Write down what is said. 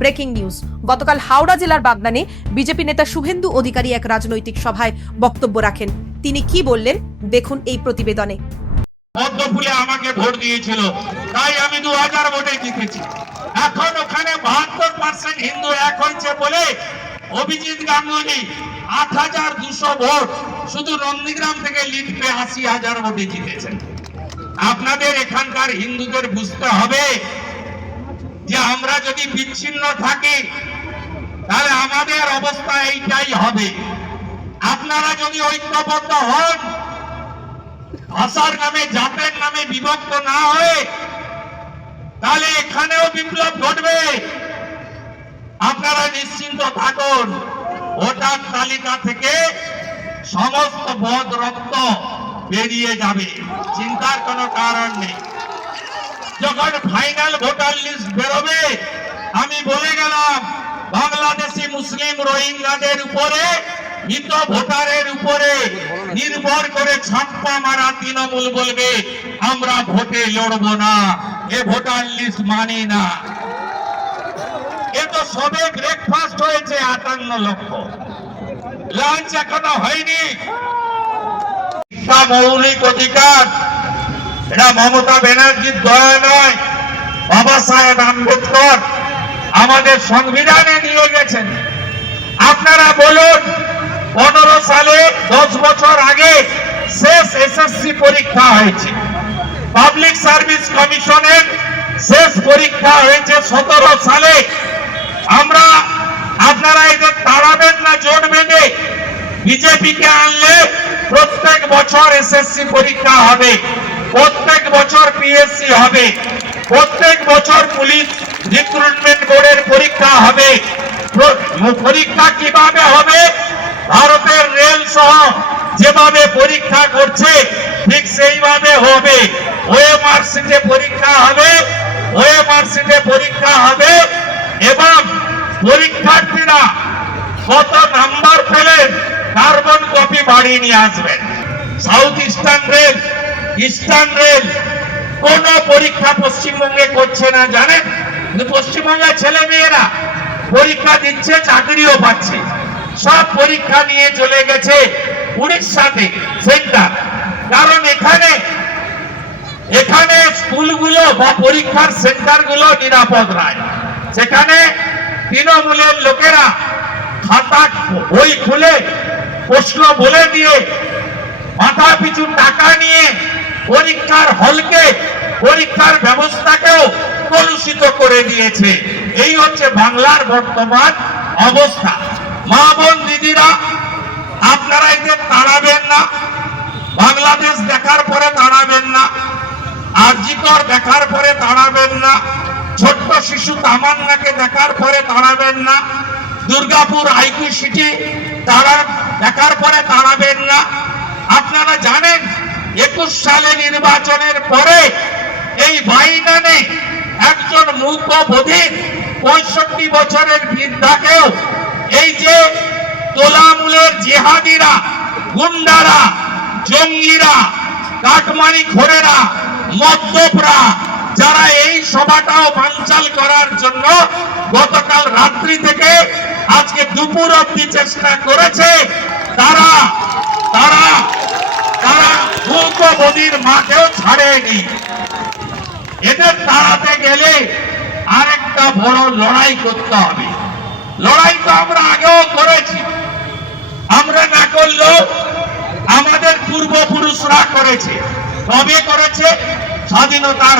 Breaking news. গতকাল হাওড়া জেলার বাগনানে BJP নেতা শুভেন্দু অধিকারী এক রাজনৈতিক সভায় বক্তব্য রাখেন। তিনি কি বললেন দেখুন এই প্রতিবেদনে। পদ্মফুলে আমাকে ভোট দিয়েছিল, তাই আমি 2000 ভোটে জিতেছি। এখন ওখানে 72% হিন্দু এক হয়েছে বলে অভিজিৎ গাঙ্গুলি 8200 ভোট শুধু নন্দীগ্রাম থেকে লিড পেয়ে 80,000 ভোটে জিতেছেন। আপনাদের এখানকার হিন্দুদের বুঝতে হবে যে আমরা যদি বিচ্ছিন্ন থাকি তাহলে আমাদের অবস্থা এইটাই হবে। আপনারা যদি ঐক্যবদ্ধ হন, ভাষার নামে জাতের নামে বিভক্ত না হয়ে, তাহলে এখানেও বিপ্লব ঘটবে। আপনারা নিশ্চিন্ত থাকুন, ভোটার তালিকা থেকে সমস্ত বদ রক্ত বেরিয়ে যাবে, চিন্তার কোনো কারণ নেই। যখন ফাইনাল ভোটার লিস্ট বেরোবে, আমি বলে গেলাম বাংলাদেশি মুসলিম রোহিঙ্গাদের উপরে, মৃত ভোটারের উপরে নির্ভর করে ছাপ্পা মারা তৃণমূল বলবে আমরা ভোটে লড়বো না, এ ভোটার লিস্ট মানি না। এ তো সবে ব্রেকফাস্ট হয়েছে 58 লক্ষ, লাঞ্চ এখনো হয়নি। শিক্ষা মৌলিক অধিকার, এটা মমতা ব্যানার্জির দয়া নয়, বাবা সাহেব আম্বেদকর আমাদের সংবিধানে নিয়ে গেছেন। আপনারা বলুন, 15 সালে 10 বছর আগে শেষ এসএসসি পরীক্ষা হয়েছে, পাবলিক সার্ভিস কমিশনের শেষ পরীক্ষা হয়েছে 17 সালে। আপনারা এদের তাড়াবেন না জোট বেঁধে? বিজেপিকে আনলে প্রত্যেক বছর এসএসসি পরীক্ষা হবে, প্রত্যেক বছর পিএসসি হবে, প্রত্যেক বছর পুলিশ রিক্রুটমেন্ট বোর্ডের পরীক্ষা হবে। পরীক্ষা কিভাবে হবে? ভারতের রেল সহ যেভাবে পরীক্ষা করছে ঠিক সেইভাবে হবে। ওএমআর সিটে পরীক্ষা হবে, ওএমআর সিটে পরীক্ষা হবে এবং পরীক্ষার্থীরা কত নাম্বার পেলেন কার্বন কপি বাড়ি নিয়ে আসবেন। South eastern rail, eastern rail কোন পরীক্ষা পশ্চিমবঙ্গে করছে না জানেন? পশ্চিমবঙ্গের ছেলে মেয়েরা পরীক্ষা দিচ্ছে, চাকরিও পাচ্ছে। সব পরীক্ষা নিয়ে চলে গেছে উড়িষ্যাতে সেন্টার, কারণ এখানে স্কুলগুলো বা পরীক্ষার সেন্টারগুলো নিরাপদ নয়। সেখানে তৃণমূলের লোকেরা খাতা বই খুলে প্রশ্ন বলে দিয়ে মাথা পিছু টাকা নিয়ে পরীক্ষার হলকে, পরীক্ষার ব্যবস্থাকেও কলুষিত করে দিয়েছে। এই হচ্ছে বাংলার বর্তমান অবস্থা। মা বোন দিদিরা, আপনারা এদের তাড়াবেন না, বাংলাদেশ দেখার পরে তাড়াবেন না, আরজিকর দেখার পরে তাড়াবেন না, ছোট্ট শিশু তামান্নাকে দেখার পরে তাড়াবেন না, দুর্গাপুর আইকিউ সিটি দেখার পরে তাড়াবেন না। আপনারা জানেন 21 সালে নির্বাচনের পরে এই বাইনানে একজন মূক বধির 65 বছরের বৃদ্ধাকেও এই যে তোলামূলের জিহাদিরা, গুন্ডারা, জঙ্গিরা, কাটমানি খোরেরা, মদ্যপরা, যারা এই সভাটাও বানচাল করার জন্য গতকাল রাত্রি থেকে আজকে দুপুর অবধি চেষ্টা করেছে, তারা মূকবধির মাকেও ছাড়েনি। এদের তাড়াতে গেলে আরেকটা বড় লড়াই করতে হবে। লড়াই তো আমরা আগেও করেছি, আমরা না করলেও আমাদের পূর্বপুরুষরা করেছে। কবে করেছে? স্বাধীনতার